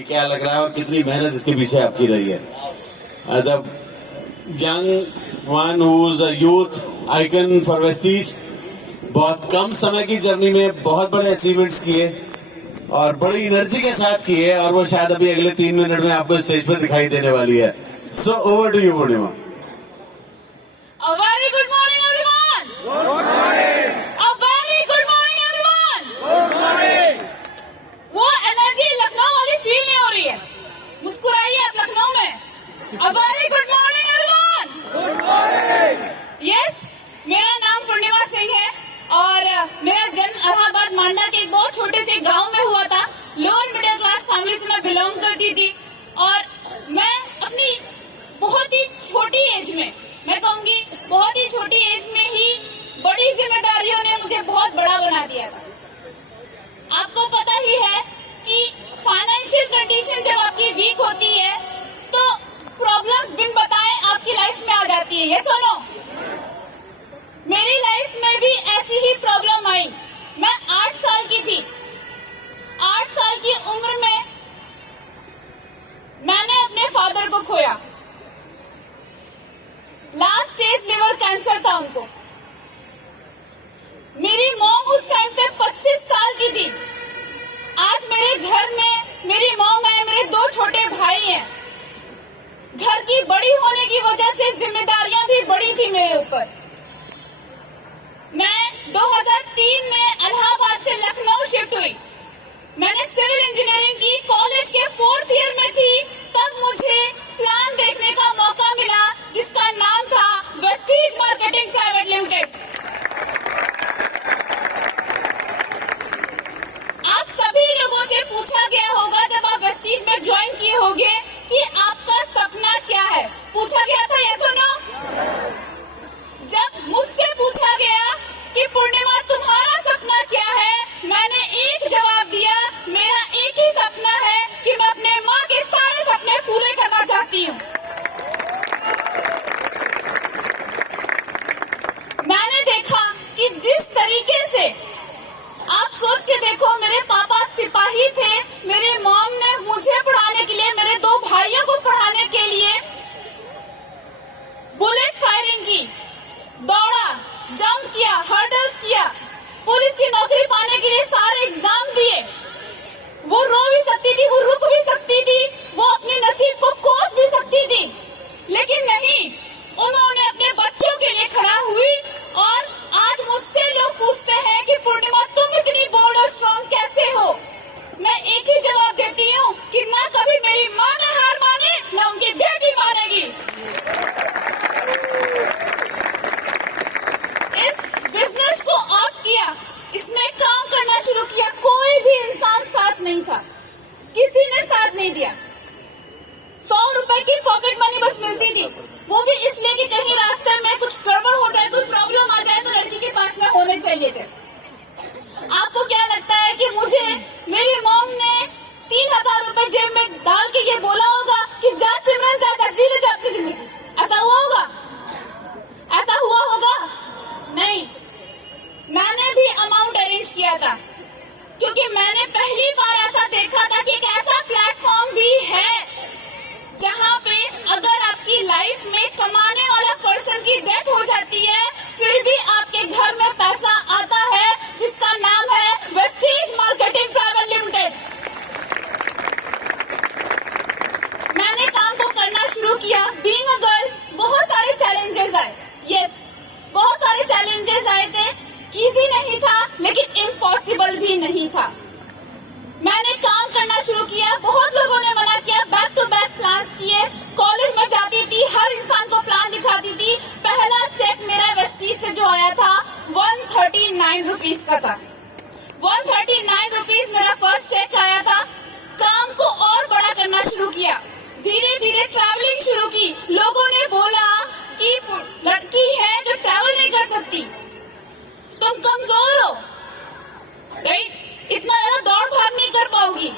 कि क्या लग रहा है और कितनी मेहनत इसके पीछे आपकी रही है। As a young one who is a youth icon for Westies, बहुत कम समय की जर्नी में बहुत बड़े अचीवमेंट्स किए और बड़ी एनर्जी के साथ किए, और वो शायद अभी अगले 3 मिनट में आपको स्टेज पर दिखाई देने वाली है। So over to you Purnima. A very good morning everyone. Good morning. A very good morning everyone. Good morning. वो एनर्जी लखनऊ वाली फील नहीं हो रही है। मुस्कुराइए आप लखनऊ में। A very good morning everyone. Good morning. Yes, मेरा नाम पूर्णिमा सिंह है और मेरा जन्म इलाहाबाद मांडा के एक बहुत छोटे से गांव में हुआ था। लोअर मिडिल क्लास फैमिली से मैं बिलोंग करती थी और मैं अपनी बहुत ही छोटी एज में, मैं कहूँगी बहुत ही छोटी एज में ही बड़ी जिम्मेदारियों ने मुझे बहुत बड़ा बना दिया था। आपको पता ही है कि फाइनेंशियल कंडीशन जब आपकी वीक होती है तो प्रॉब्लम्स बिन बताए आपकी लाइफ में आ जाती है। ये सुनो, मेरी लाइफ में भी ऐसी ही प्रॉब्लम आई। मैं 8 साल की थी। 8 साल की उम्र में मैंने अपने फादर को खोया। लास्ट स्टेज लिवर कैंसर था उनको। मेरी मॉम उस टाइम पे 25 साल की थी। आज मेरे घर में मेरी मॉम है, मेरे 2 छोटे भाई हैं। घर की बड़ी होने की वजह से जिम्मेदारियां भी बड़ी थी मेरे ऊपर। मैं 2003 में इलाहाबाद से लखनऊ शिफ्ट हुई। मैंने सिविल इंजीनियरिंग की, कॉलेज के 4th ईयर में थी तब मुझे प्लान देखने का मौका मिला जिसका नाम था वेस्टीज मार्केटिंग प्राइवेट लिमिटेड। आप सभी लोगों से पूछा गया होगा जब आप वेस्टीज में ज्वाइन किए होंगे कि आपका सपना क्या है। पूछा गया था, यस और नो? जब मुझसे पूछा गया कि पूर्णिमा तुम्हारा सपना क्या है, मैंने एक जवाब दिया, मेरा एक ही सपना है कि मैं अपने माँ के सारे सपने पूरे करना चाहती हूँ। मैंने देखा कि जिस तरीके से, आप सोच के देखो, मेरे पापा सिपाही थे, मेरे मॉम ने मुझे पढ़ाने के लिए, मेरे 2 भाइयों को पढ़ाने के लिए बुलेट फायरिंग की, दौड़ा, जंप किया, हर्डल्स किया, पुलिस की नौकरी पाने के लिए सारे एग्जाम दिए। वो रो भी सकती थी, वो रुक भी सकती थी, वो अपने नसीब को कोस भी सकती थी, लेकिन नहीं, उन्होंने अपने बच्चों के लिए खड़ा हुई। और आज मुझसे लोग पूछते हैं कि पूर्णिमा तुम इतनी बोल्ड और स्ट्रॉन्ग कैसे हो? मैं एक ही जवाब देती हूँ कि ना कभी मेरी माँ ने हार मानी, ना उनकी बेटी मानेगी। इस बिजनेस को ऑप्ट किया, इसमें काम करना शुरू किया, कोई भी इंसान साथ नहीं था, किसी ने साथ नहीं दिया। 100 रुपए की पॉकेट मनी बस मिलती थी, वो भी इसलिए कि कहीं रास्ते में कुछ गड़बड़ हो जाए, कोई प्रॉब्लम आ जाए तो लड़की के पास में होने चाहिए थे। आपको क्या लगता है कि मुझे मेरी मॉम ने 3000 रुपए जेब में डाल के ये बोला होगा कि जा सिमरन जा जी ले जा अपनी जिंदगी? ऐसा हुआ होगा? ऐसा हुआ होगा? नहीं। मैंने भी अमाउंट अरेंज किया था क्योंकि मैंने पहली बार ऐसा देखा था कि एक ऐसा प्लेटफॉर्म भी है जहां पे अगर आपकी लाइफ में कमाने वाला पर्सन की डेथ हो जाती है फिर भी आपके घर में पैसा आता है, जिसका नाम है वेस्टीज मार्केटिंग प्राइवेट लिमिटेड। मैंने काम को करना शुरू किया। बीइंग अ गर्ल बहुत सारे चैलेंजेस आए। यस, बहुत सारे चैलेंजेस आए थे। इजी नहीं था लेकिन इम्पॉसिबल भी नहीं था। मैंने काम करना शुरू किया, बहुत लोगों ने मना किया, बैक टू बैक प्लान्स किए, कॉलेज में जाती थी, हर इंसान को प्लान दिखाती थी। पहला चेक मेरा वेस्टीज से जो आया था 139 रुपीज का था। 139 रुपीज मेरा फर्स्ट चेक आया था। काम को और बड़ा करना शुरू किया, धीरे धीरे ट्रैवलिंग शुरू की। लोगों ने बोला कि लड़की है जो ट्रैवल नहीं कर सकती, तुम कमजोर हो, राइट? इतना ज्यादा दौड़ भाग नहीं कर पाओगी,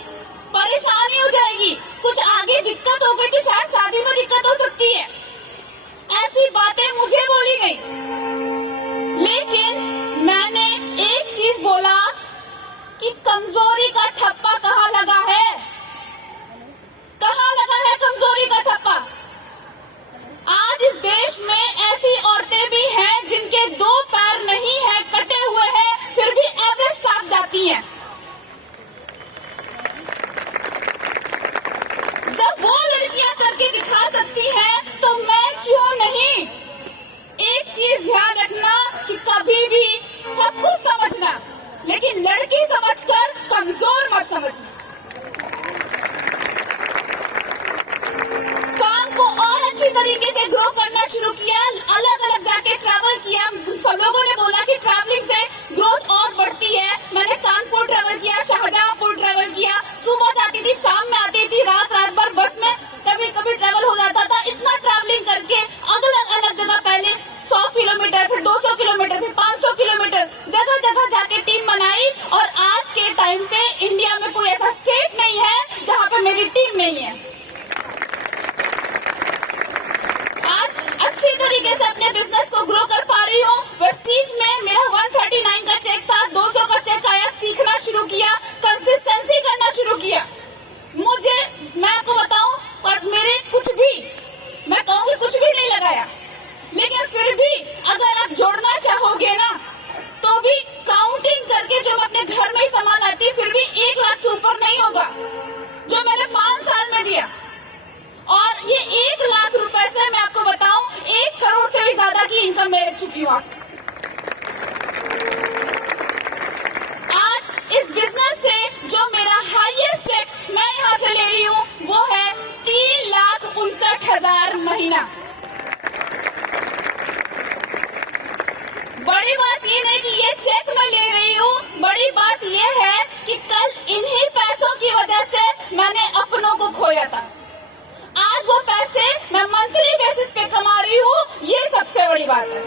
परेशानी हो जाएगी, कुछ आगे दिक्कत हो गई तो शायद शादी में दिक्कत हो सकती है। ऐसी बातें मुझे बोली गई, लेकिन मैंने एक चीज बोला कि कमजोरी का ठप्पा कहाँ लगा है। जब वो लड़कियां करके दिखा सकती हैं तो मैं क्यों नहीं। एक चीज ध्यान रखना कि कभी भी सब कुछ समझना, लेकिन लड़की समझकर कमजोर मत समझना। काम को और अच्छी तरीके से ग्रो करना शुरू किया, अलग अलग जाके ट्रैवल किया। सब लोगों ने बोला कि ट्रैवलिंग से ग्रोथ और बढ़ती है। मैंने कानपुर ट्रैवल किया, शाहजहांपुर ट्रैवल किया, सुबह जाती थी, शाम में आती थी, रात रात भर बस में कभी कभी ट्रैवल हो जाता था। इतना ट्रैवलिंग करके अलग अलग जगह, पहले 100 किलोमीटर, फिर 200 किलोमीटर, फिर 500 किलोमीटर, जगह जगह जाके टीम बनाई। और आज के टाइम पे इंडिया में कोई ऐसा स्टेट नहीं है जहाँ पे मेरी टीम नहीं है। आज अच्छी तरीके से अपने बिजनेस को ग्रो कर पा रही हूँ। वेस्टीज में मेरा 139 का चेक था, 200 का चेक आया, सीखना शुरू किया, कंसिस्टेंसी करना शुरू किया। मैं आपको बताऊं, पर मेरे कुछ भी, मैं कहूंगी कुछ भी नहीं लगाया, लेकिन फिर भी अगर आप जोड़ना चाहोगे ना, तो भी काउंटिंग करके जो मैं अपने घर में ही सामान लाती, फिर भी 1 लाख से ऊपर नहीं होगा जो मैंने 5 साल में दिया। और ये 1 लाख रुपए से मैं आपको बताऊं, 1 करोड़ से भी ज्यादा की इनकम मैं ले चुकी हूँ आज। इस बिजनेस से जो मेरा हाईएस्ट चेक मैं यहाँ से ले रही हूँ वो है 3,59,000 महीना। बड़ी बात ये नहीं कि ये चेक मैं ले रही हूँ, बड़ी बात ये है कि कल इन्हीं पैसों की वजह से मैंने अपनों को खोया था। आज वो पैसे मैं मंथली बेसिस पे कमा रही हूँ, ये सबसे बड़ी बात है।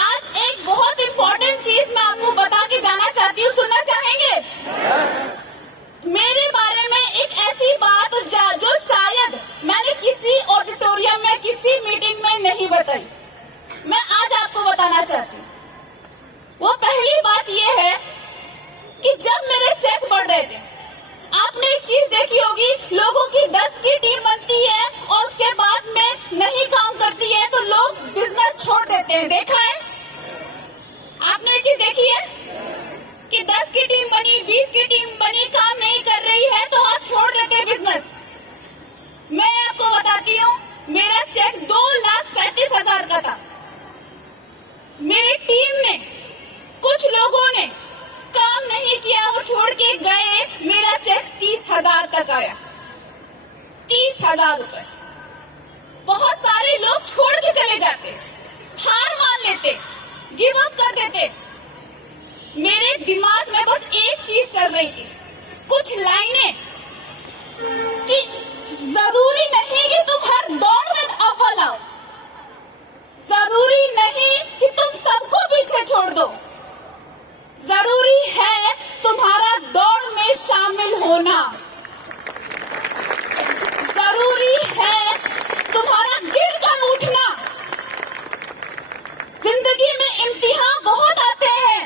आज एक बहुत इंपॉर्टेंट चीज मैं आपको बता के जाना चाहती हूँ, सुनना चाहेंगे? मेरे बारे में एक ऐसी बात जो शायद मैंने किसी ऑडिटोरियम में, किसी मीटिंग में नहीं बताई, मैं आज आपको बताना चाहती हूँ। वो पहली बात ये है कि जब मेरे चेक बढ़ रहे थे, आपने एक चीज देखी होगी, लोगों की 10 की टीम बनती है और उसके बाद में नहीं काम करती है तो लोग बिजनेस छोड़ देते हैं। देखा है आपने? ये चीज देखी है कि 10 की टीम बनी, 20 की टीम बनी, काम नहीं कर रही है तो आप छोड़ देते हैं बिजनेस। मैं आपको बताती हूँ, मेरा चेक 2,37,000 का था। मेरी टीम ने, कुछ लोगों ने काम नहीं किया, वो छोड़ के गए, मेरा चेक 30,000 तक आया। 30,000 रुपए। बहुत सारे लोग छोड़ के चले जाते, हार मान लेते, गिव अप कर देते। मेरे दिमाग में बस एक चीज चल रही थी, कुछ लाइनें, कि जरूरी नहीं कि तुम हर दौड़ में अव्वल आओ, जरूरी नहीं कि तुम सबको पीछे छोड़ दो, जरूरी है तुम्हारा दौड़ में शामिल होना, जरूरी है तुम्हारा गिर कर उठना। जिंदगी में इम्तिहान बहुत आते हैं,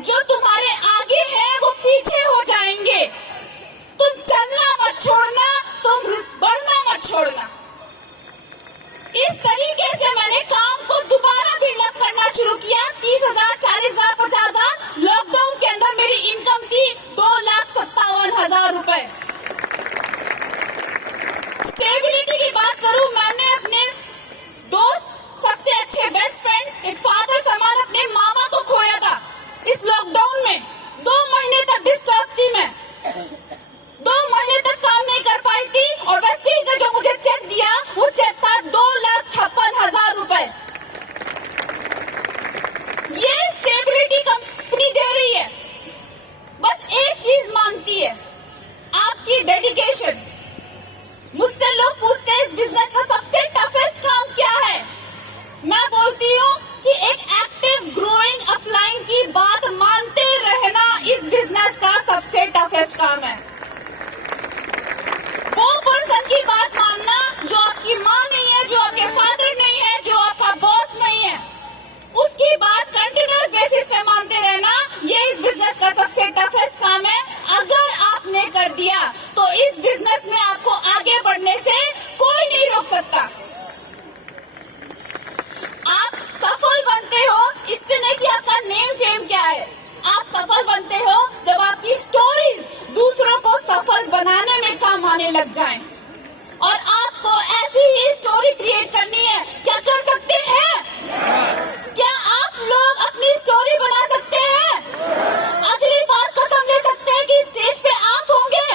जो तुम्हारे आगे हैं वो पीछे हो जाएंगे। तुम चलना मत छोड़ना, तुम बढ़ना मत छोड़ना। इस तरीके से मैंने काम को दोबारा बिल्डअप करना शुरू किया। 30,000, 40,000, 50,000। लॉकडाउन के अंदर मेरी इनकम थी 2,57,000 रुपए। स्टेबिलिटी की बात करूं, मैंने अपने दोस्त, सबसे अच्छे बेस्ट फ्रेंड, एक फादर समान अपने मामा को खोया था इस लॉकडाउन में। 2 महीने तक डिस्टर्ब थी मैं, 2 महीने तक काम नहीं कर पाई थी। और वेस्टीज ने जो मुझे चेक दिया, वो चेक था 2,56,000 रुपए। ये स्टेबिलिटी कंपनी दे रही है, बस एक चीज मांगती है, आपकी डेडिकेशन। मुझसे लोग पूछते हैं इस बिजनेस का सबसे टफेस्ट काम क्या है? मैं बोलती हूँ कि एक एक्टिव ग्रोइंग अपलाइन की बात मानते रहना इस बिजनेस का सबसे टफेस्ट काम है। वो पर्सन की बात मानना जो आपकी माँ नहीं है, जो आपके फादर नहीं है, जो आपका बॉस नहीं है, उसकी बात कंटिन्यूअस बेसिस पे मानते रहना, ये इस बिजनेस का सबसे टफेस्ट काम है। अगर आपने कर दिया तो इस बिजनेस में आपको आगे बढ़ने से कोई नहीं रोक सकता। आप सफल बनते हो इससे नहीं कि आपका नेम फेम क्या है, आप सफल बनते हो जब आपकी स्टोरीज दूसरों को सफल बनाने में काम आने लग जाएं। और आपको ऐसी ही स्टोरी क्रिएट करनी है। क्या कर सकते हैं? क्या आप लोग अपनी स्टोरी बना सकते हैं? अगली बार कसम ले सकते हैं कि स्टेज पे आप होंगे।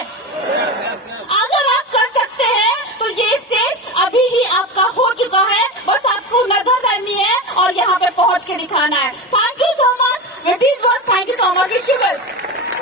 अगर आप कर सकते हैं तो ये स्टेज अभी ही आपका हो चुका है, बस आपको नजर करनी है और यहाँ पे पहुंच के दिखाना है। Thank you so much. With this words, thank you so much. Wish you well.